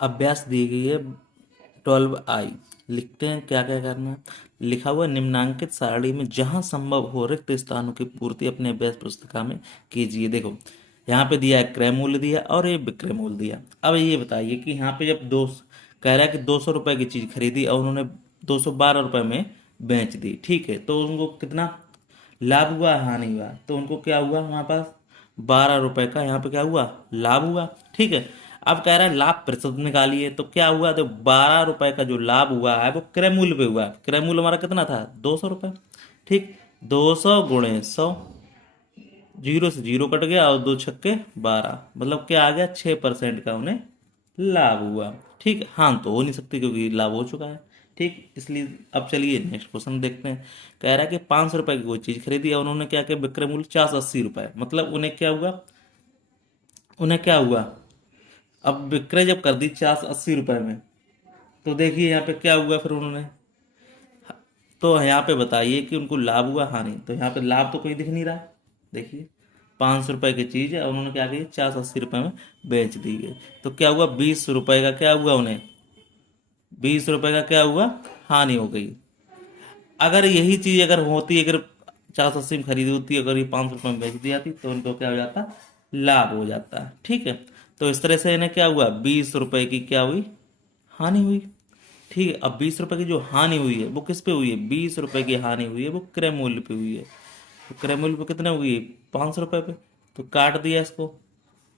अभ्यास दी गई है 12I। लिखते हैं क्या क्या करना है। लिखा हुआ निम्नांकित सारणी में जहां संभव हो रिक्त स्थानों की पूर्ति अपने अभ्यास पुस्तिका में कीजिए। देखो यहाँ पे दिया है क्रय मूल्य दिया और ये विक्रय मूल्य दिया। अब ये बताइए कि यहाँ पे जब दो कह रहा है कि 200 रुपए की चीज खरीदी और उन्होंने 212 रुपए में बेच दी, ठीक है, तो उनको कितना लाभ हुआ हानि हुआ? तो उनको क्या हुआ, हमारे पास 12 रुपए का यहाँ पे क्या हुआ, लाभ हुआ, ठीक है। अब कह रहा है लाभ प्रतिशत निकालिए, तो क्या हुआ, तो 12 रुपए का जो लाभ हुआ है वो क्रय मूल्य पे हुआ। क्रय मूल्य हमारा कितना था, 200 रुपये, ठीक। 200 × 100, जीरो से जीरो कट गया और दो छक्के 12, मतलब क्या आ गया, 6% का उन्हें लाभ हुआ, ठीक। हाँ तो हो नहीं सकती क्योंकि लाभ हो चुका है, ठीक, इसलिए। अब चलिए नेक्स्ट क्वेश्चन देखते हैं। कह रहा है कि 500 रुपए की कोई चीज खरीदी और उन्होंने क्या किया, विक्रय मूल्य 480 रुपए, मतलब उन्हें क्या हुआ, उन्हें क्या हुआ, अब विक्रय जब कर दी 480 रुपए में, तो देखिए यहाँ पे क्या हुआ फिर उन्होंने, तो यहाँ पे बताइए कि उनको लाभ हुआ हानि। तो यहाँ पे लाभ तो कोई दिख नहीं रहा है। देखिए 500 रुपए की चीज है और उन्होंने क्या की, 480 रुपए में बेच दी गई, तो क्या हुआ, 20 रुपए का क्या हुआ उन्हें, 20 रुपए का क्या हुआ, हानि हो गई। अगर यही चीज अगर होती, अगर 480 में खरीदी होती, अगर ये 500 रुपये में बेच दी जाती, तो उनको क्या हो जाता, लाभ हो जाता, ठीक है। तो इस तरह से इन्हें क्या हुआ, 20 रुपए की क्या हुई, हानि हुई, ठीक है। अब 20 रुपए की जो हानि हुई है वो किस पे हुई है, 20 रुपए की हानि हुई है वो क्रय मूल्य पे हुई है। तो क्रय मूल्य पे कितने हुई है, 500 रुपये पे, तो काट दिया इसको,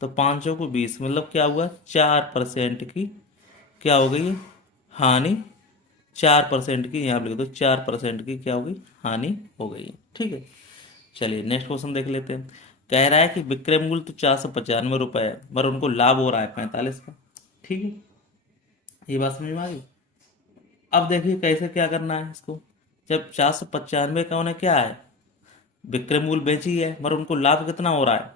तो 500 को 20, मतलब क्या हुआ, 4% की क्या हो गई है, हानि। 4% की, यहाँ पे लिख दो, 4% की क्या होगी, हानि हो गई है, ठीक है। चलिए नेक्स्ट क्वेश्चन देख लेते हैं। कह रहा है कि विक्रय मूल्य तो 495 रुपये है, पर उनको लाभ हो रहा है 45 का, ठीक है। ये बात समझ में आ गई। अब देखिए कैसे क्या करना है इसको। जब 495 का उन्हें क्या है, विक्रय मूल्य बेची है, मगर उनको लाभ कितना हो रहा है,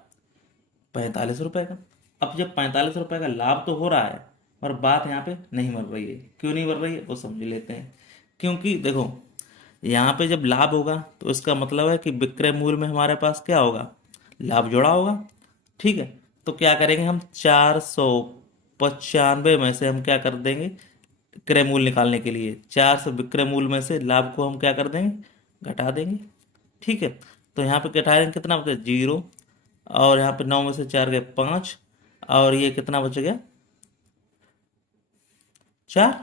45 रुपए का। अब जब 45 रुपए का लाभ तो हो रहा है, पर बात यहाँ पे नहीं बन रही है। क्यों नहीं बन रही है वो समझ लेते हैं। क्योंकि देखो यहाँ पे जब लाभ होगा तो इसका मतलब है कि विक्रय मूल्य में हमारे पास क्या होगा, लाभ जोड़ा होगा, ठीक है। तो क्या करेंगे हम, 495 में से हम क्या कर देंगे, क्रय मूल्य निकालने के लिए 400 विक्रय मूल्य में से लाभ को हम क्या कर देंगे, घटा देंगे, ठीक है। तो यहाँ पे घटाएंगे कितना बचा, 0, और यहाँ पे 9 में से 4 गए 5, और ये कितना बच गया, 4।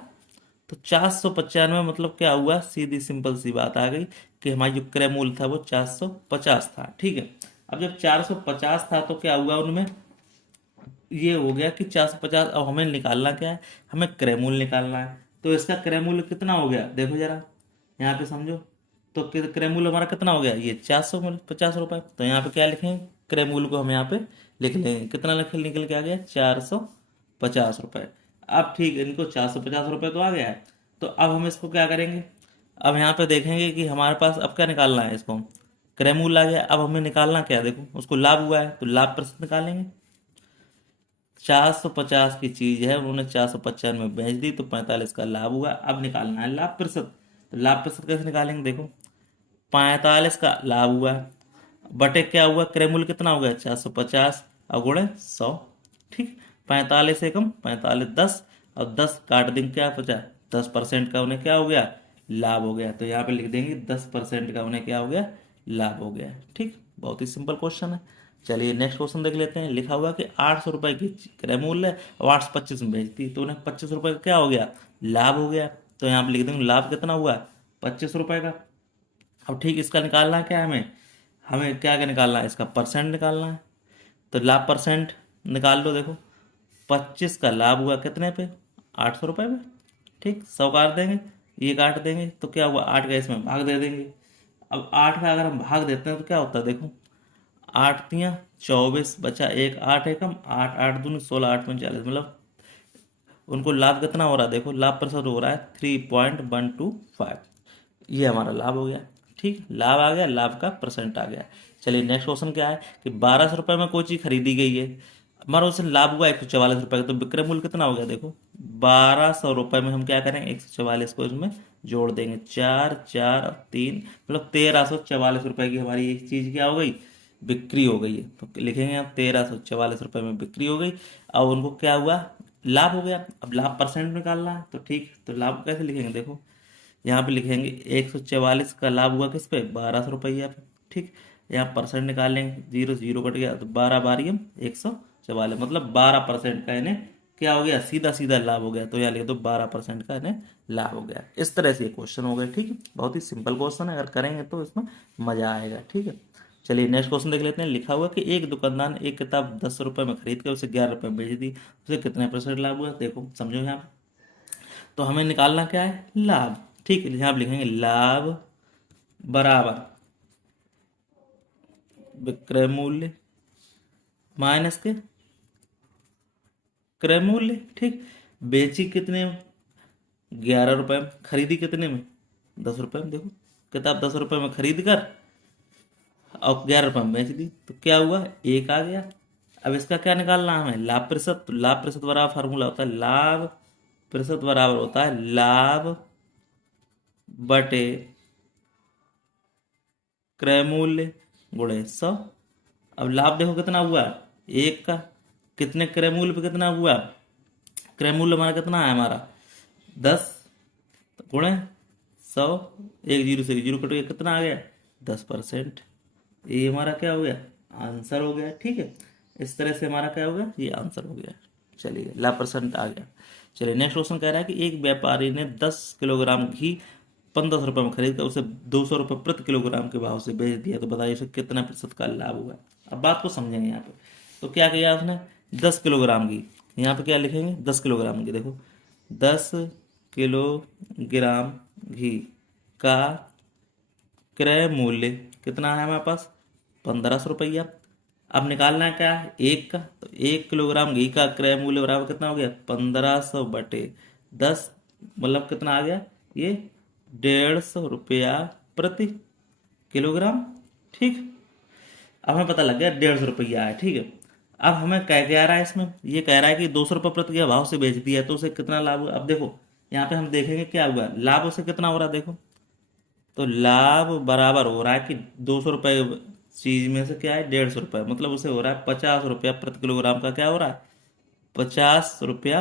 तो 495 मतलब क्या हुआ, सीधी सिंपल सी बात आ गई कि हमारी जो क्रय मूल्य था वो 450 था, ठीक है। अब जब 450 था तो क्या हुआ उनमें, ये हो गया कि 450। अब हमें निकालना क्या है, हमें क्रय मूल्य निकालना है। तो इसका क्रय मूल्य कितना हो गया, देखो जरा यहाँ पे समझो। तो क्रय मूल्य हमारा कितना हो गया, ये 450 रुपये। तो यहाँ पे क्या लिखेंगे, क्रय मूल्य को हम यहाँ पे लिख लेंगे, कितना लिख निकल के आ गया, 450 रुपये। अब ठीक है, इनको 450 रुपये तो आ गया है। तो अब हम इसको क्या करेंगे, अब यहाँ पे देखेंगे कि हमारे पास अब क्या निकालना है इसको, क्रय मूल्य आ गया। अब हमें निकालना क्या है, देखो उसको लाभ हुआ है तो लाभ प्रतिशत निकालेंगे। 450 की चीज है, उन्होंने 495 में बेच दी, तो 45 का लाभ हुआ। अब निकालना है लाभ प्रतिशत। तो लाभ प्रतिशत कैसे निकालेंगे, देखो 45 का लाभ हुआ बटे क्या हुआ, क्रय मूल्य कितना हो गया, 450 और गुणे 100, ठीक। 45 एकम 45 10, और 10 काट देंगे, क्या बचा, 10% का उन्हें क्या हो गया, लाभ हो गया। तो यहाँ पे लिख देंगे 10% का उन्हें क्या हो गया, लाभ हो गया, ठीक। बहुत ही सिंपल क्वेश्चन है। चलिए नेक्स्ट क्वेश्चन देख लेते हैं। लिखा हुआ कि 800 रुपए की क्रय मूल्य है और 825 में बेचती, तो उन्हें 25 रुपए का क्या हो गया, लाभ हो गया। तो यहाँ पे लिख देंगे लाभ कितना हुआ, 25 रुपए का। अब ठीक इसका निकालना क्या है, हमें हमें क्या क्या निकालना है, इसका परसेंट निकालना है। तो लाभ परसेंट निकाल लो, देखो 25 का लाभ हुआ कितने पे, 800 रुपये पे, ठीक। 100 काट देंगे, ये काट देंगे, तो क्या हुआ, 8 का इसमें भाग दे देंगे। अब 8 का अगर हम भाग देते हैं तो क्या होता है, देखो 8 × 3 = 24, बचा एक, 8 एकम 8, 8 दूनी 16, 8 × 40, मतलब उनको लाभ कितना हो रहा है, देखो लाभ प्रतिशत हो रहा है 3.125। ये हमारा लाभ हो गया, ठीक, लाभ आ गया, लाभ का परसेंट आ गया। चलिए नेक्स्ट क्वेश्चन क्या है कि 1200 रुपये में कोई चीज खरीदी गई है, हमारा उससे लाभ हुआ 144 रुपये का, तो विक्रय मूल्य कितना हो गया, देखो 1200 रुपये में हम क्या करेंगे, 144 को इसमें जोड़ देंगे, 4 4 और 3, मतलब 1344 रुपये की हमारी एक चीज क्या हो गई, बिक्री हो गई है। तो लिखेंगे हम 1344 रुपये में बिक्री हो गई। अब उनको क्या हुआ, लाभ हो गया। अब लाभ परसेंट में निकालना है तो ठीक, तो लाभ को कैसे लिखेंगे, देखो यहाँ पे लिखेंगे 144 का लाभ हुआ किस पे, 1200 रुपया पे। ठीक, यहाँ परसेंट निकालेंगे, जीरो जीरो कट गया तो 12 बारियम 144, मतलब 12% का इन्हें क्या हो गया, सीधा सीधा लाभ हो गया। तो यहाँ लिख दो 12% का इन्हें लाभ हो गया। इस तरह से ये क्वेश्चन हो गए। ठीक है, बहुत ही सिंपल क्वेश्चन है, अगर करेंगे तो इसमें मजा आएगा। ठीक है, चलिए नेक्स्ट क्वेश्चन देख लेते हैं। लिखा हुआ कि एक दुकानदार ने एक किताब 10 रुपए में खरीद कर उसे 11 रुपए में बेच दी, उसे कितने परसेंट लाभ हुआ, देखो समझो यहाँ पे। तो हमें निकालना क्या है, लाभ। ठीक है, यहाँ पे लिखेंगे लाभ बराबर विक्रय मूल्य माइनस के क्रय मूल्य। ठीक, बेची कितने में, 11 रुपए में, खरीदी कितने में, 10 रुपए में। देखो किताब 10 रुपए में खरीद कर और 11 रुपए में बेच दी, तो क्या हुआ, एक आ गया। अब इसका क्या निकालना है हमें, लाभ प्रतिशत। तो लाभ प्रतिशत बराबर फार्मूला होता है, लाभ प्रतिशत बराबर होता है लाभ बटे क्रय मूल्य गुणे 100। अब लाभ देखो कितना हुआ, एक का, कितने क्रय मूल्य पे कितना हुआ, क्रय मूल्य हमारा कितना है, हमारा 10 गुणे 100, एक जीरो से जीरो कट गया, कितना आ गया, 10%। ये हमारा क्या हो गया, आंसर हो गया। ठीक है, इस तरह से हमारा क्या हो गया, ये आंसर हो गया। चलिए लाभ परसेंट आ गया। चलिए नेक्स्ट क्वेश्चन कह रहा है कि एक व्यापारी ने 10 किलोग्राम घी 1500 रुपये में खरीद कर उसे 200 रुपये प्रति किलोग्राम के भाव से बेच दिया, तो बताइए उसे कितना प्रतिशत का लाभ हुआ। अब बात को समझेंगे यहाँ पे। तो क्या किया उसने, 10 किलोग्राम घी, यहाँ पे क्या लिखेंगे, 10 किलोग्राम घी। देखो 10 किलोग्राम घी का क्रय मूल्य कितना है हमारे पास, 1500 रुपया। अब निकालना है क्या है, एक का, तो 1 किलोग्राम घी का क्रय मूल्य बराबर कितना हो गया, 1500/10, मतलब कितना आ गया, ये 150 रुपया प्रति किलोग्राम। ठीक, अब हमें पता लग गया 150 रुपया है। ठीक है, अब हमें कह क्या रहा है इसमें, ये कह रहा है कि 200 रुपये प्रति के भाव से बेच दिया है, तो उसे कितना लाभ हुआ। अब देखो यहाँ पे हम देखेंगे क्या हुआ, लाभ उसे कितना हो रहा है, देखो तो लाभ बराबर हो रहा है कि 200 रुपये चीज में से क्या है, 150 रुपये, मतलब उसे हो रहा है 50 रुपया प्रति किलोग्राम का, क्या हो रहा है, 50 रुपया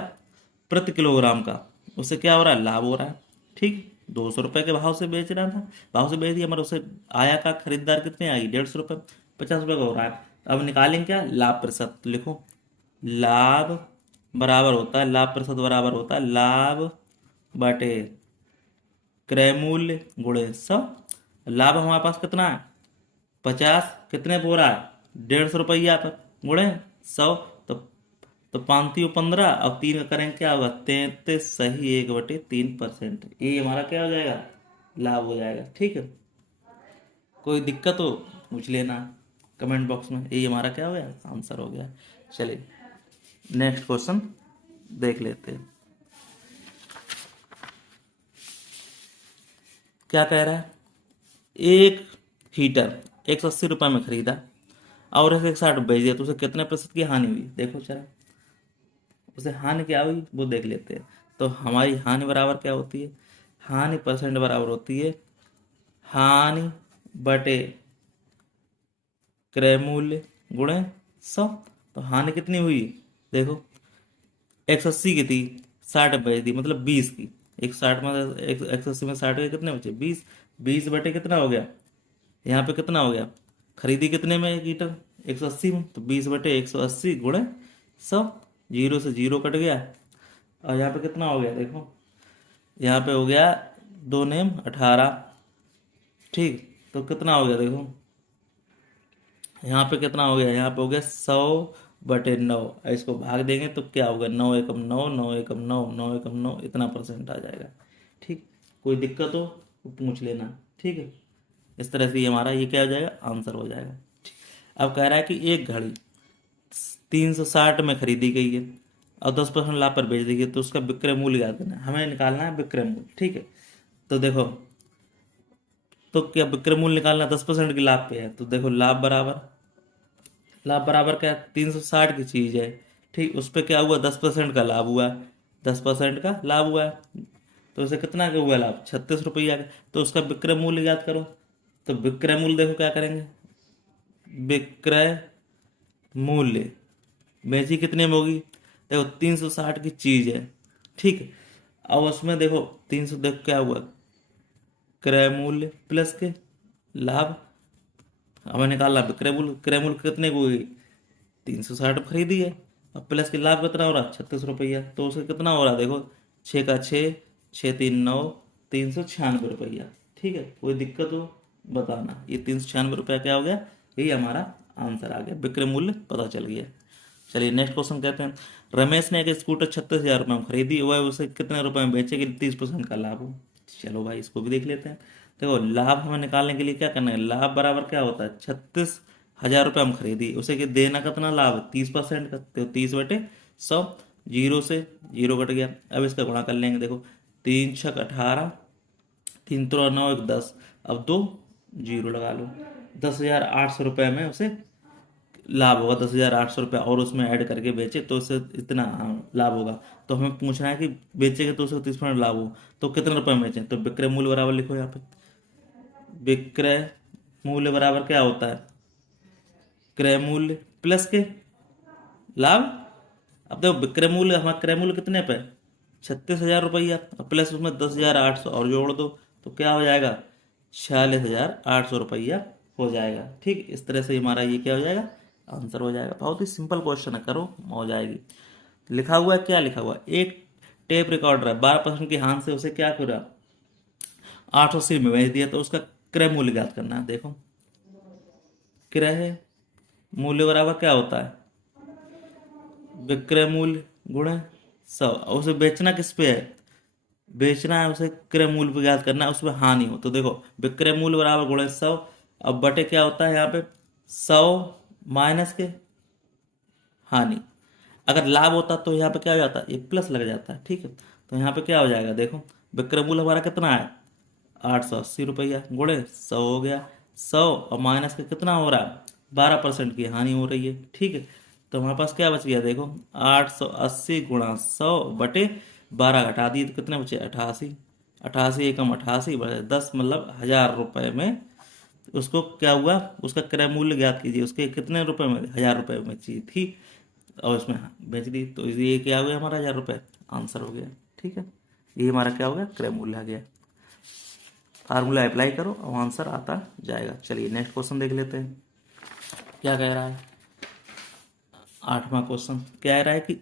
प्रति किलोग्राम का उसे क्या हो रहा है, लाभ हो रहा है। ठीक, 200 रुपये के भाव से बेच रहा था, भाव से बेच दिया, मतलब उसे आया का खरीदार कितने आई, 150 रुपये, 50 रुपये का हो रहा है। अब निकालेंगे क्या, लाभ प्रतिशत। तो लिखो लाभ बराबर होता है, लाभ प्रतिशत बराबर होता है लाभ बटे क्रय मूल्य गुणे 100। लाभ हमारे पास कितना है, 50, कितने पे हो रहा है, 150 रुपया पर, गुणे 100, तो 5×3 = 15, और 3 का करेंगे क्या होगा, 33 सही 1/3%। ये हमारा क्या हो जाएगा, लाभ हो जाएगा। ठीक है, कोई दिक्कत हो पूछ लेना कमेंट बॉक्स में। ये हमारा क्या हो गया, आंसर हो गया। चलिए नेक्स्ट क्वेश्चन देख लेते हैं। क्या कह रहा है, एक हीटर 180 रुपये में खरीदा और इसे 60 बेच दिया, तो उसे कितने प्रतिशत की हानि हुई, देखो चला, उसे हानि क्या हुई वो देख लेते हैं। तो हमारी हानि बराबर क्या होती है, हानि परसेंट बराबर होती है हानि बटे क्रय मूल्य गुणे 100। तो हानि कितनी हुई, देखो 180 की थी, 60 बेच दी, मतलब 20 की, 160 में 180 में 60 के कितने बचे, 20, 20 बटे कितना हो गया, यहाँ पे कितना हो गया, खरीदी कितने में एक लीटर, 180 में, तो 20/180 गुणे 100, जीरो से जीरो कट गया, और यहाँ पे कितना हो गया, देखो यहाँ पे हो गया 2×9 = 18। ठीक, तो कितना हो गया, देखो यहाँ पे कितना हो गया, यहाँ पे हो गया 100/9, इसको भाग देंगे तो क्या होगा, 9×1 = 9, 9×1 = 9, 9×1 = 9, इतना परसेंट आ जाएगा। ठीक, कोई दिक्कत हो तो पूछ लेना। ठीक है, इस तरह से ये हमारा ये क्या हो जाएगा, आंसर हो जाएगा। ठीक, अब कह रहा है कि एक घड़ी 360 में खरीदी गई है और 10% लाभ पर बेच दी गई, तो उसका विक्रय मूल्य ज्ञात करना है, हमें निकालना है विक्रय मूल्य। ठीक है, तो देखो, तो क्या विक्रय मूल्य निकालना, 10% के लाभ पे है, तो देखो लाभ बराबर क्या है, 360 की चीज है। ठीक, उस पर क्या हुआ, 10% का लाभ हुआ, 10% का लाभ हुआ है, तो उसे कितना का हुआ लाभ, 36 रुपया का, तो उसका विक्रय मूल्य याद करो। तो विक्रय मूल्य देखो क्या करेंगे, विक्रय मूल्य बेची कितने में होगी, देखो 360 की चीज है, ठीक है। अब उसमें देखो 300, देखो क्या हुआ, क्रय मूल्य प्लस के लाभ, हमें निकालना विक्रय मूल्य। क्रय मूल्य कितने को हुई, 360 खरीदी है। अब प्लस के लाभ कितना हो रहा, 36 रुपया। तो उसका कितना हो रहा, देखो 6 का 6, 6×3 9, 396 रुपया। ठीक है, कोई दिक्कत हो बताना। ये 396 रुपया क्या हो गया, यही हमारा आंसर आ गया, विक्रय मूल्य पता चल गया। चलिए नेक्स्ट क्वेश्चन कहते हैं, रमेश ने एक स्कूटर 36,000 रुपये में खरीदी, वह उसे कितने रुपए में बेचे कि 30% का लाभ हो। चलो भाई इसको भी देख लेते हैं। देखो लाभ हमें निकालने के लिए क्या करना है, लाभ बराबर क्या होता है, 36,000 रुपये हम खरीदी, उसे कि देना कितना लाभ, 30% का, तो 30/100, जीरो से जीरो कट गया। अब इसका गुणा कर लेंगे, देखो 3×6 = 18, 3×3 = 9, 1 10, अब 2 जीरो लगा लो। 10,800 रुपये में उसे लाभ होगा, 10,800 रुपये, और उसमें ऐड करके बेचे तो उससे इतना लाभ होगा। तो हमें पूछना है कि बेचेंगे तो उसे 30% लाभ हो, तो कितने रुपए में बेचें। तो विक्रय मूल्य बराबर लिखो यहाँ पे, विक्रय मूल्य बराबर क्या होता है, क्रय मूल्य प्लस के लाभ। अब देखो विक्रय मूल्य, हमारा क्रय मूल्य कितने पे, 36,000 रुपया, प्लस उसमें 10,800 और जोड़ दो, तो क्या हो जाएगा, 46,800 रुपया हो जाएगा। ठीक, इस तरह से हमारा ये क्या हो जाएगा, आंसर हो जाएगा। बहुत ही सिंपल क्वेश्चन है, करो हो जाएगी। लिखा हुआ है, क्या लिखा हुआ है, एक टेप रिकॉर्डर है, 12% की हानि से उसे क्या करा, 880 में बेच दिया, तो उसका क्रय मूल्य ज्ञात करना है। देखो क्रय मूल्य बराबर क्या होता है, विक्रय मूल्य गुणे 100। उसे बेचना किस पे है, बेचना है उसे क्रय मूल्य पे ज्ञात करना है, उसमें हानि हो। तो देखो विक्रय मूल्य बराबर गुणे 100, अब बटे क्या होता है यहाँ पे, 100 माइनस के हानि। अगर लाभ होता तो यहाँ पे क्या हो जाता, एक प्लस लग जाता है। ठीक है, तो यहाँ पे क्या हो जाएगा, देखो विक्रय मूल्य हमारा कितना है, 880 रुपया, गुणे 100 हो गया। 100 और माइनस का कितना हो रहा है, 12% की हानि हो रही है। ठीक है, तो हमारे पास क्या बच गया, देखो 880 × 100/12 घटा दिए तो कितने बचे, 88। 88 एकम 88 बचे 10, मतलब 1,000 रुपये में उसको क्या हुआ, उसका क्रय मूल्य ज्ञात कीजिए, उसके कितने रुपए में, 1,000 रुपये में चीज थी, और उसमें बेच दी, तो ये क्या हो गया हमारा, 1,000 रुपये आंसर हो गया। ठीक है, ये हमारा क्या हो गया, क्रय मूल्य आ गया। फार्मूला अप्लाई करो और आंसर आता जाएगा। चलिए नेक्स्ट क्वेश्चन देख लेते हैं, क्या कह रहा है। 8वां क्वेश्चन क्या कह रहा है कि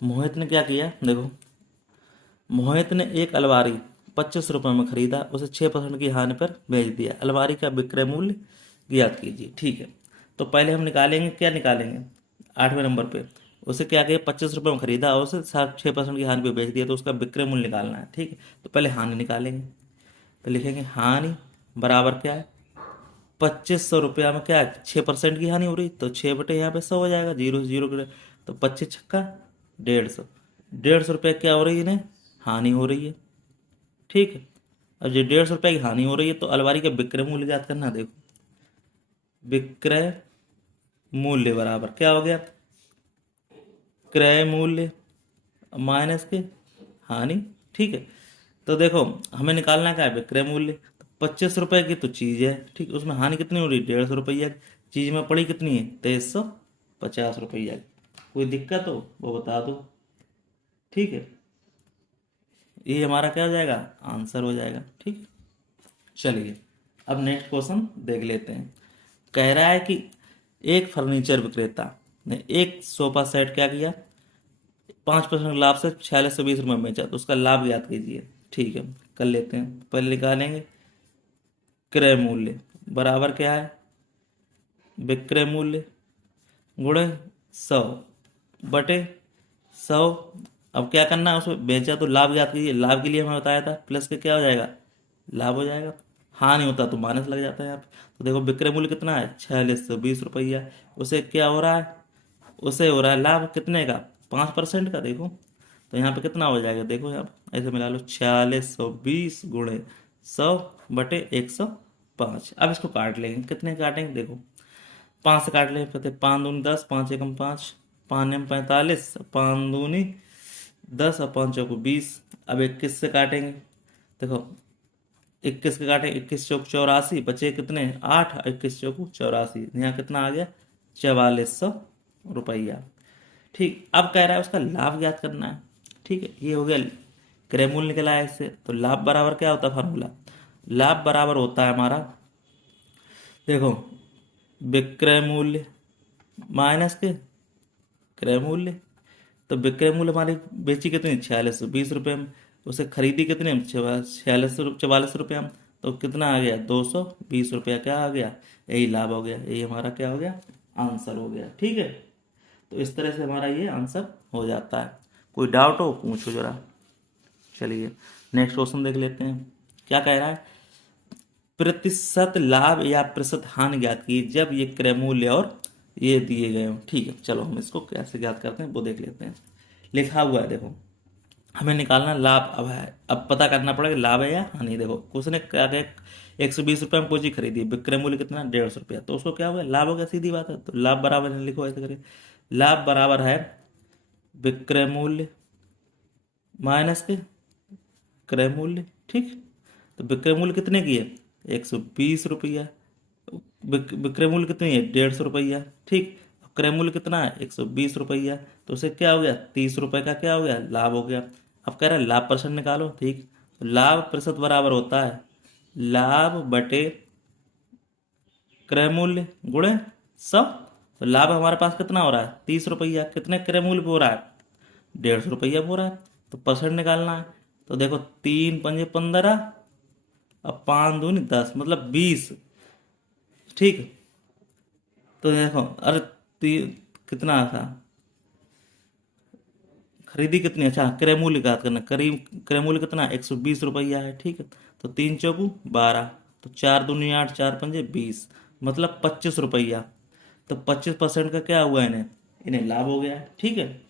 मोहित ने क्या किया, देखो मोहित ने एक अलमारी 25 रुपये में खरीदा, उसे 6% की हानि पर बेच दिया, अलमारी का विक्रय मूल्य ज्ञात कीजिए। ठीक है, तो पहले हम निकालेंगे, क्या निकालेंगे, 8वें नंबर पे उसे क्या किया, 25 रुपये में खरीदा और उसे 6% की हानि पे बेच दिया, तो उसका विक्रय मूल्य निकालना है। ठीक है, तो पहले हानि निकालेंगे, तो लिखेंगे हानि बराबर क्या है, 2500 रुपया में क्या है, 6% की हानि हो रही, तो 6 बटे यहाँ पे 100 हो जाएगा, जीरो से जीरो के, तो 25×6 = 150। 150 रुपये क्या हो रही है, इन्हें हानि हो रही है। ठीक है, अब जो 150 रुपये की हानि हो रही है, तो अलमारी का विक्रय मूल्य ज्ञात करना। देखो विक्रय मूल्य बराबर क्या हो गया, क्रय मूल्य माइनस के हानि। ठीक है, तो देखो हमें निकालना क्या है, विक्रय मूल्य। तो 25 रुपये की तो चीज है, ठीक, उसमें हानि कितनी हो रही है, 150 रुपया। चीज में पड़ी कितनी है, 2350 रुपया। कोई दिक्कत हो वो बता दो। ठीक है, ये हमारा क्या हो जाएगा, आंसर हो जाएगा। ठीक है, चलिए अब नेक्स्ट क्वेश्चन देख लेते हैं। कह रहा है कि एक फर्नीचर विक्रेता ने एक सोफा सेट क्या किया, 5% लाभ से 4620 रुपये में बेचा, तो उसका लाभ ज्ञात कीजिए। ठीक है, कर लेते हैं, पहले निकालेंगे क्रय मूल्य बराबर क्या है, विक्रय मूल्य गुणे 100/100। अब क्या करना है, उसमें बेचा तो लाभ ज्ञात कीजिए, लाभ के लिए हमें बताया था प्लस के क्या हो जाएगा, लाभ हो जाएगा। हानि होता तो माइनस लग जाता है यहाँ पे। तो देखो विक्रय मूल्य कितना है, 4620 रुपया, उसे क्या हो रहा है, उसे हो रहा है लाभ कितने का, 5% का। देखो तो यहाँ पे कितना हो जाएगा, देखो यहाँ पे ऐसे मिला लो, 4620 गुणे 100/105। अब इसको काट लेंगे, कितने काटेंगे, देखो 5 से काट लेंगे, पता 5×2 = 10, 5 एकम 5, 5×9 = 45, 5×2 = 10 और 5×4 = 20। अब 21 से काटेंगे, देखो 21 के काटें, 21×4 = 84, बचे कितने 8, 21×4 = 84, यहाँ कितना आ गया, 4400 रुपया। ठीक, अब कह रहा है उसका लाभ ज्ञात करना है। ठीक है, ये हो गया क्रय मूल्य निकला है इससे। तो लाभ बराबर क्या होता है फार्मूला, लाभ बराबर होता है हमारा, देखो, विक्रय मूल्य माइनस के क्रय मूल्य। तो विक्रय मूल्य हमारी बेची कितनी 4620 रुपये में, उसे खरीदी कितने में 44 रुपये में। तो कितना आ गया 220 रुपया क्या आ गया, यही लाभ हो गया, यही हमारा क्या हो गया, आंसर हो गया। ठीक है, तो इस तरह से हमारा ये आंसर हो जाता है। कोई डाउट हो पूछो जरा। चलिए नेक्स्ट क्वेश्चन देख लेते हैं, क्या कह रहा है, प्रतिशत लाभ या प्रतिशत हानि ज्ञात की जब ये क्रय मूल्य और ये दिए गए हों। ठीक है, चलो हम इसको कैसे ज्ञात करते हैं वो देख लेते हैं। लिखा हुआ है, देखो हमें निकालना लाभ अब है, अब पता करना पड़ेगा लाभ है या हानि। देखो उसने क्या कहा, 120 रुपये में कोई चीज खरीदी, विक्रय मूल्य कितना 150 रुपया, तो उसको क्या हो गया, लाभ हो गया, सीधी बात है। तो लाभ बराबर है, लिखो ऐसे करें, लाभ बराबर है विक्रय मूल्य माइनस के क्रय मूल्य। ठीक, तो विक्रय मूल्य कितने की है 120 रुपया, विक्रय मूल्य कितनी है 150 रुपया। ठीक, क्रय मूल्य कितना है 120 रुपया, तो उसे क्या हो गया 30 रुपये का क्या हो गया लाभ हो गया। अब कह रहा है लाभ परसेंट निकालो। ठीक, तो लाभ प्रतिशत बराबर होता है लाभ बटे क्रय मूल्य गुणे 100। तो लाभ हमारे पास कितना हो रहा है 30 रुपया, कितने क्रय मूल्य पे हो रहा है 150 रुपया पे हो रहा है, तो परसेंट निकालना है। तो देखो 3×5 = 15, अब 5×2 = 10 मतलब 20। ठीक, तो देखो अरे कितना था, खरीदी कितनी, अच्छा क्रय मूल्य याद करना, क्रय मूल्य कितना 120 रुपया है। ठीक है, तो 3×4 = 12, तो 4×2 = 8, 4×5 = 20, मतलब 25 रुपया। तो 25% का क्या हुआ इन्हें, इन्हें लाभ हो गया है। ठीक है,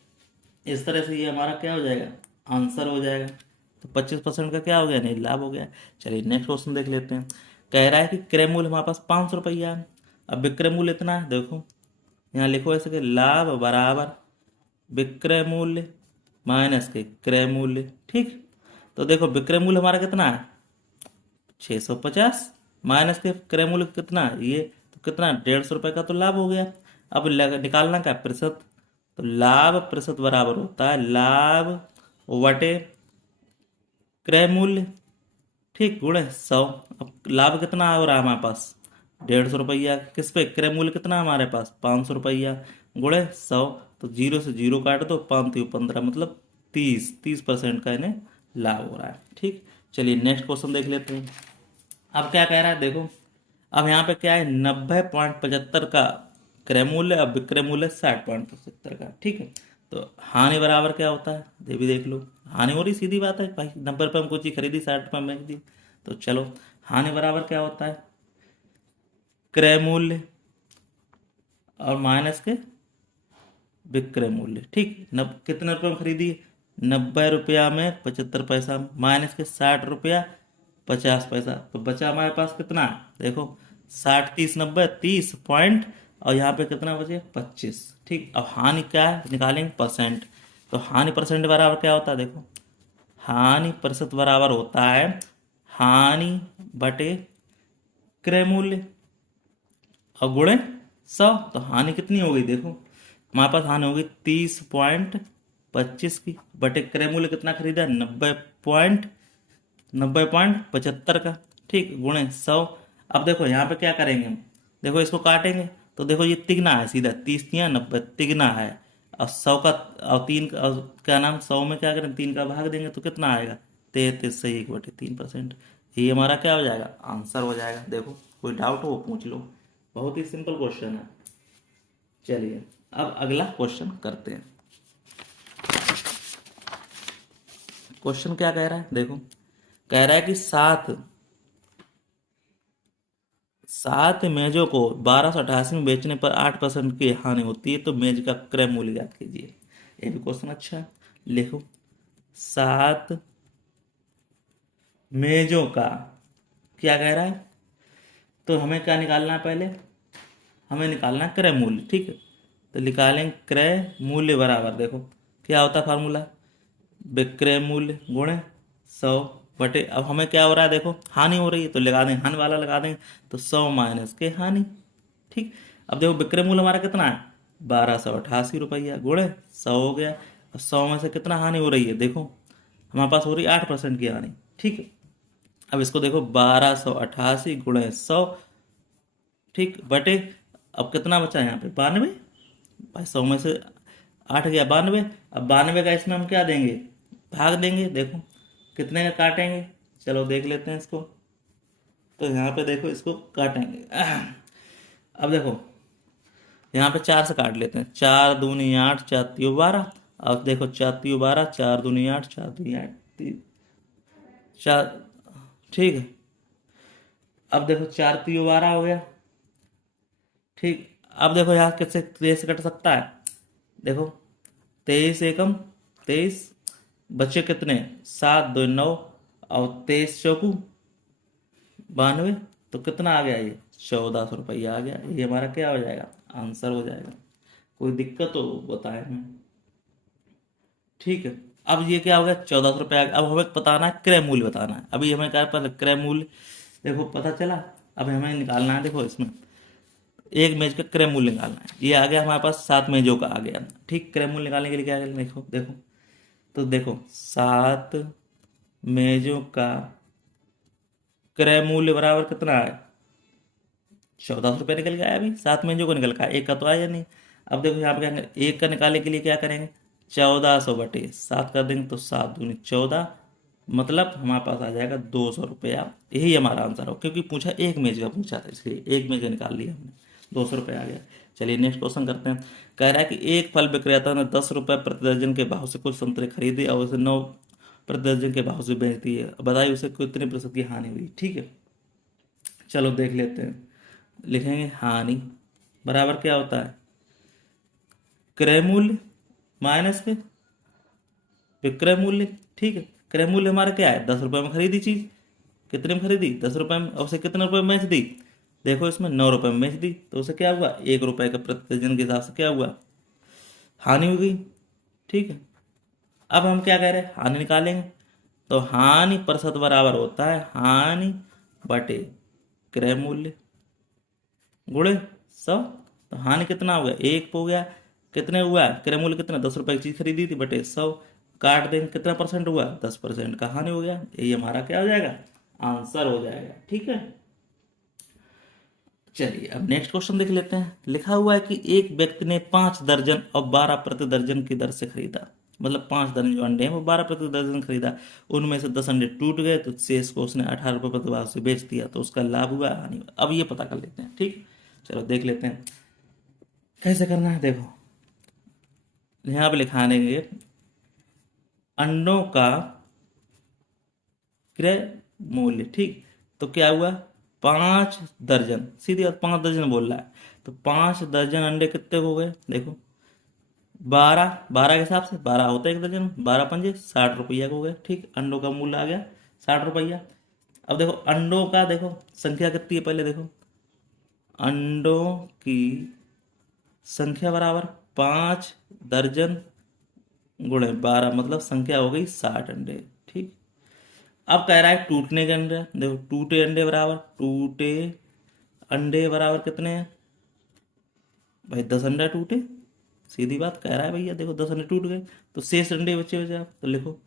इस तरह से ये हमारा क्या हो जाएगा, आंसर हो जाएगा। तो 25% का क्या हो गया, नहीं लाभ हो गया। चलिए नेक्स्ट क्वेश्चन देख लेते हैं। कह रहा है कि क्रय मूल्य हमारे पास 500 रुपया है, अब विक्रय मूल्य इतना है, देखो यहाँ लिखो ऐसे कि लाभ बराबर विक्रय मूल्य माइनस के क्रय मूल्य। ठीक, तो देखो विक्रय मूल्य हमारा कितना है 650, माइनस के क्रय मूल्य कितना है ये, तो कितना 150 रुपये का तो लाभ हो गया। अब निकालना क्या प्रतिशत, तो लाभ प्रतिशत बराबर होता है लाभ वटे क्रय मूल्य। ठीक, गुणे 100। अब लाभ कितना हो रहा है हमारे पास 150 रुपया, किस पे क्रय मूल्य कितना है हमारे पास 500 रुपया, गुणे 100। तो 0 से 0 काट दो, 5×3 = 15 मतलब 30% का इन्हें लाभ हो रहा है। ठीक, चलिए नेक्स्ट क्वेश्चन देख लेते हैं। अब क्या कह रहा है, देखो अब यहाँ पे क्या है 90.75 का क्रय मूल्य, अब विक्रय मूल्य 60.75 का। ठीक है, तो हानि बराबर क्या होता है ये भी देख लो, हानि हो रही सीधी बात है भाई, 90 रुपये में कोई चीज खरीदी 60 रुपये में बेच दी। तो चलो हानि बराबर क्या होता है क्रय मूल्य और माइनस के विक्रय मूल्य। ठीक, कितने रुपये में खरीदी 90 रुपया में 75 पैसा, माइनस के 60 रुपया 50 पैसा, तो बचा हमारे पास कितना, देखो 60, 30, 90, 30 पॉइंट, और यहाँ पे कितना बचे 25। ठीक, अब हानि क्या है निकालेंगे परसेंट, तो हानि परसेंट बराबर क्या होता है, देखो हानि प्रतिशत बराबर होता है हानि बटे क्रय मूल्य और गुणे 100। तो हानि कितनी हो गई, देखो हमारे पास हानि हो गई 30.25 की, बटे क्रय मूल्य कितना खरीदा 90.75 का। ठीक, गुणे 100। अब देखो यहाँ पे क्या करेंगे हम, देखो इसको काटेंगे, तो देखो ये तिगना है सीधा, 30×3 = 90 तिगना है, और 100 का और 3 का क्या नाम 100 में क्या करें 3 का भाग देंगे तो कितना आएगा 33 से 1/3%। ये हमारा क्या हो जाएगा आंसर हो जाएगा। देखो कोई डाउट हो वो पूछ लो, बहुत ही सिंपल क्वेश्चन है। चलिए अब अगला क्वेश्चन करते हैं। क्वेश्चन क्या कह रहा है, देखो कह रहा है कि सात मेजों को 1288 में बेचने पर 8% की हानि होती है, तो मेज का क्रय मूल्य ज्ञात कीजिए। ये भी क्वेश्चन अच्छा है, लिखो 7 मेजों का क्या कह रहा है, तो हमें क्या निकालना है पहले, हमें निकालना है क्रय मूल्य। ठीक है, तो निकालेंगे क्रय मूल्य बराबर, देखो क्या होता है फार्मूला विक्रय मूल्य गुणे 100 बटे, अब हमें क्या हो रहा है देखो हानि हो रही है तो लगा देंगे हानि वाला लगा देंगे, तो 100 माइनस के हानि। ठीक, अब देखो विक्रय मूल्य हमारा कितना है 1288 रुपया गुणे 100 हो गया। अब 100 में से कितना हानि हो रही है, देखो हमारे पास हो रही है 8% की हानि। ठीक है, अब इसको देखो 1288 गुणे 100, ठीक, बटे, अब कितना बचा यहाँ पे 92। भाई 100 में से 8 गया 92। अब 92 का इसमें हम क्या देंगे, भाग देंगे। देखो कितने का काटेंगे, चलो देख लेते हैं इसको। तो यहाँ पे देखो इसको काटेंगे। अब देखो यहाँ पे 4 से काट लेते हैं, 4 दूनी 8, 4 तियो 12। अब देखो 4 तियो 12, 4 दूनी 8, 4 दूनी 8, 4, ठीक है। अब देखो 4 तियो 12 हो गया, ठीक। अब देखो यहाँ किससे 23 से कट सकता है, देखो 23 एकम 23, बचे कितने 7 2 9, और 23 चौकू 92। तो कितना आ गया, ये 1400 रुपया आ गया। ये हमारा क्या हो जाएगा, आंसर हो जाएगा। कोई दिक्कत तो बताए हमें। ठीक है, अब ये क्या हो गया 1400 रुपया। अब हमें बताना है क्रय मूल्य बताना है। अभी हमें क्या पता, क्रय मूल्य देखो पता चला। अब हमें निकालना है, देखो इसमें एक मेज का क्रय मूल्य निकालना है। ये आ गया हमारे पास 7 मेजों का आ गया। ठीक, क्रय मूल्य निकालने के लिए क्या करें, देखो देखो, तो देखो 7 मेजों का क्रय मूल्य बराबर कितना है, 1400 रुपये निकल गया। अभी 7 मेजों को निकल का, एक का तो आया नहीं। अब देखो यहाँ पे क्या करेंगे, एक का निकालने के लिए क्या करेंगे, 1400 बटे 7 कर देंगे, तो 7 दूनी 14, मतलब हमारे पास आ जाएगा 200 रुपया। यही हमारा आंसर हो, क्योंकि पूछा एक मेज का पूछा था, इसलिए एक मेज का निकाल लिया हमने, 200 रुपया आ गया। चलिए नेक्स्ट क्वेश्चन करते हैं। कह रहा है कि एक फल विक्रेता ने 10 रुपये प्रति दर्जन के भाव से कुछ संतरे खरीदे और उसे 9 प्रति दर्जन के भाव से बेच दिए। बताइए उसे कितने प्रतिशत की हानि हुई। ठीक है, चलो देख लेते हैं। लिखेंगे हानि बराबर क्या होता है, क्रय मूल्य माइनस के विक्रय मूल्य। ठीक है, क्रय मूल्य हमारा क्या है, 10 रुपये में खरीदी चीज, कितने में खरीदी 10 रुपये में, और उसे कितने रुपये में बेच दी, देखो इसमें 9 रुपये में बेच दी। तो उसे क्या हुआ, 1 रुपये का प्रति दर्जन के हिसाब से क्या हुआ, हानि हो गई। ठीक है, अब हम क्या कह रहे हैं, हानि निकालेंगे। तो हानि प्रतिशत बराबर होता है हानि बटे क्रय मूल्य गुणे 100। तो हानि कितना हो गया, 1 हो गया। कितने हुआ, क्रय मूल्य कितना, 10 रुपए की चीज खरीदी थी बटे 100, काट देंगे, कितना परसेंट हुआ, 10% का हानि हो गया। यही हमारा क्या हो जाएगा, आंसर हो जाएगा। ठीक है, चलिए अब नेक्स्ट क्वेश्चन देख लेते हैं। लिखा हुआ है कि एक व्यक्ति ने 5 दर्जन और 12 प्रति दर्जन की दर से खरीदा। मतलब 5 दर्जन जो अंडे हैं वो 12 प्रति दर्जन खरीदा। उनमें से 10 अंडे टूट गए, तो शेष को उसने 18 रुपये प्रति भाव से बेच दिया। तो उसका लाभ हुआ हानि हुआ। अब ये पता कर लेते हैं। ठीक, चलो देख लेते हैं कैसे करना है। देखो यहाँ पे लिखा देंगे अंडों का क्रय मूल्य। ठीक, तो क्या हुआ, 5 दर्जन, सीधी बात 5 दर्जन बोल रहा है। तो 5 दर्जन अंडे कितने हो गए, देखो 12, 12 के हिसाब से 12 होता है एक दर्जन, 12 पंजे 60 रुपया हो गए। ठीक, अंडों का मूल्य आ गया 60 रुपया। अब देखो अंडों का, देखो संख्या कितनी है, पहले देखो अंडों की संख्या बराबर 5 दर्जन गुणे 12, मतलब संख्या हो गई 60 अंडे। ठीक, अब कह रहा है टूटने के अंडे। देखो टूटे अंडे बराबर, टूटे अंडे बराबर कितने हैं भाई, 10 अंडे टूटे। सीधी बात कह रहा है भैया, देखो 10 अंडे टूट गए, तो शेष अंडे बचे बचे। आप तो लिखो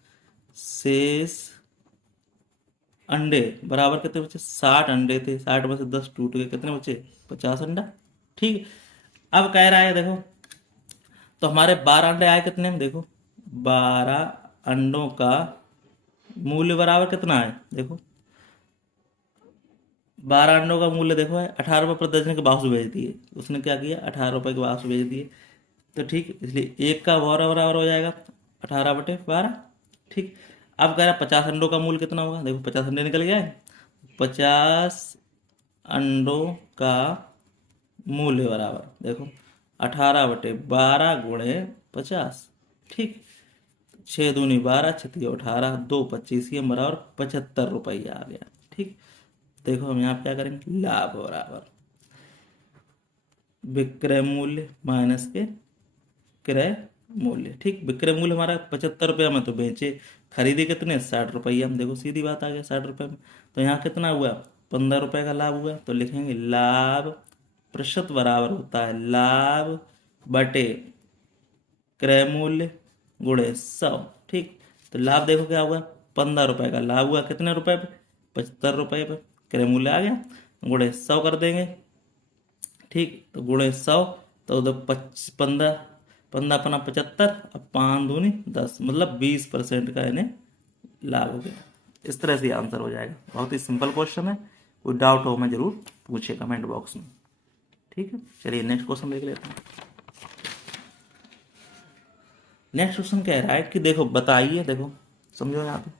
शेष अंडे बराबर कितने बचे, 60 अंडे थे, 60 में से 10 टूट गए, कितने बचे 50 अंडा। ठीक, अब कह रहा है देखो, तो हमारे 12 अंडे आए कितने में, देखो 12 अंडों का मूल्य बराबर कितना है, देखो 12 अंडों का मूल्य देखो है 18 रुपये प्रति दर्जन के भाव से बेच दिए। उसने क्या किया, 18 रुपये के भाव से बेच दिए। तो ठीक, इसलिए एक का बराबर बराबर हो जाएगा 18/12। ठीक, अब कह रहा है 50 अंडों का मूल्य कितना होगा, देखो 50 अंडे निकल गया है, 50 अंडों का मूल्य बराबर देखो 18/12 गुणे 50। ठीक, 6 दूनी 12, 6 तिया 18, 2 25 ये बराबर 75 रुपया आ गया। ठीक, देखो हम यहाँ पे क्या करेंगे, लाभ बराबर विक्रय मूल्य माइनस के क्रय मूल्य। ठीक, विक्रय मूल्य हमारा 75 रुपया में, तो बेचे, खरीदे कितने 60 रुपया में। देखो सीधी बात आ गया 60 रुपये में। तो यहाँ कितना हुआ, 15 रुपये का लाभ हुआ। तो लिखेंगे लाभ प्रतिशत बराबर होता है लाभ बटे क्रय मूल्य गुणे 100। ठीक, तो लाभ देखो क्या हुआ, 15 रुपए का लाभ हुआ, कितने रुपए पे, 75 रुपए पे। क्रय मूल्य आ गया, गुणे 100 कर देंगे। ठीक, तो गुणे 100, तो उधर 15 15 अपना 75, अब 5 दूनी 10, मतलब 20% का इन्हें लाभ हो गया। इस तरह से आंसर हो जाएगा। बहुत ही सिंपल क्वेश्चन है, कोई डाउट हो मैं जरूर पूछे कमेंट बॉक्स में। ठीक है, चलिए नेक्स्ट क्वेश्चन देख लेते हैं। नेक्स्ट क्वेश्चन कह रहा है कि देखो बताइए, देखो समझो यहाँ पे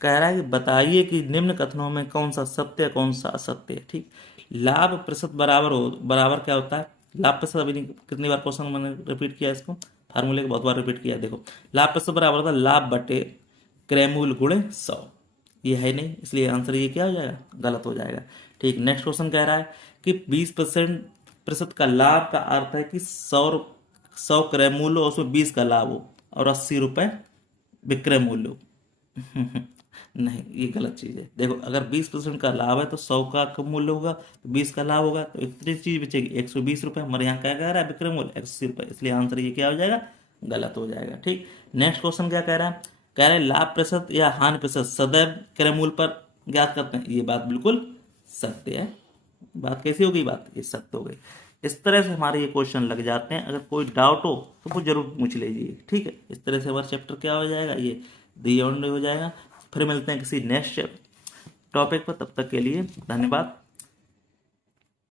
कह रहा है कि बताइए कि निम्न कथनों में कौन सा सत्य है कौन सा असत्य है। ठीक, लाभ प्रतिशत बराबर क्या होता है, लाभ प्रतिशत अभी नहीं, कितनी बार क्वेश्चन मैंने रिपीट किया इसको, फार्मूले को बहुत बार रिपीट किया। देखो लाभ प्रतिशत बराबर होता है लाभ बटे क्रय मूल्य गुणे 100। ये है नहीं, इसलिए आंसर ये क्या हो जाएगा, गलत हो जाएगा। ठीक, नेक्स्ट क्वेश्चन कह रहा है कि 20% का लाभ का अर्थ है कि 100 क्रय मूल्य हो, उसमें 20 का लाभ हो और 80 रुपए विक्रय मूल्य हो। नहीं, ये गलत चीज है। देखो अगर 20% का लाभ है तो 100 का कम मूल्य होगा, तो 20 का लाभ होगा, तो इतनी चीज बचेगी 120 रुपए। हमारे यहाँ क्या कह रहा है, विक्रय मूल्य 80 रुपए, इसलिए आंसर ये क्या हो जाएगा, गलत हो जाएगा। ठीक, नेक्स्ट क्वेश्चन क्या कह रहा है, कह रहे हैं लाभ प्रतिशत या हानि प्रतिशत सदैव क्रय मूल्य पर ज्ञात करते हैं। ये बात बिल्कुल सत्य है। बात कैसी हो गई, बात ये सत्य हो गई। इस तरह से हमारे ये क्वेश्चन लग जाते हैं। अगर कोई डाउट हो तो वो जरूर पूछ लीजिए। ठीक है, इस तरह से हमारा चैप्टर क्या हो जाएगा, ये दी एंड हो जाएगा। फिर मिलते हैं किसी नेक्स्ट टॉपिक पर, तब तक के लिए धन्यवाद।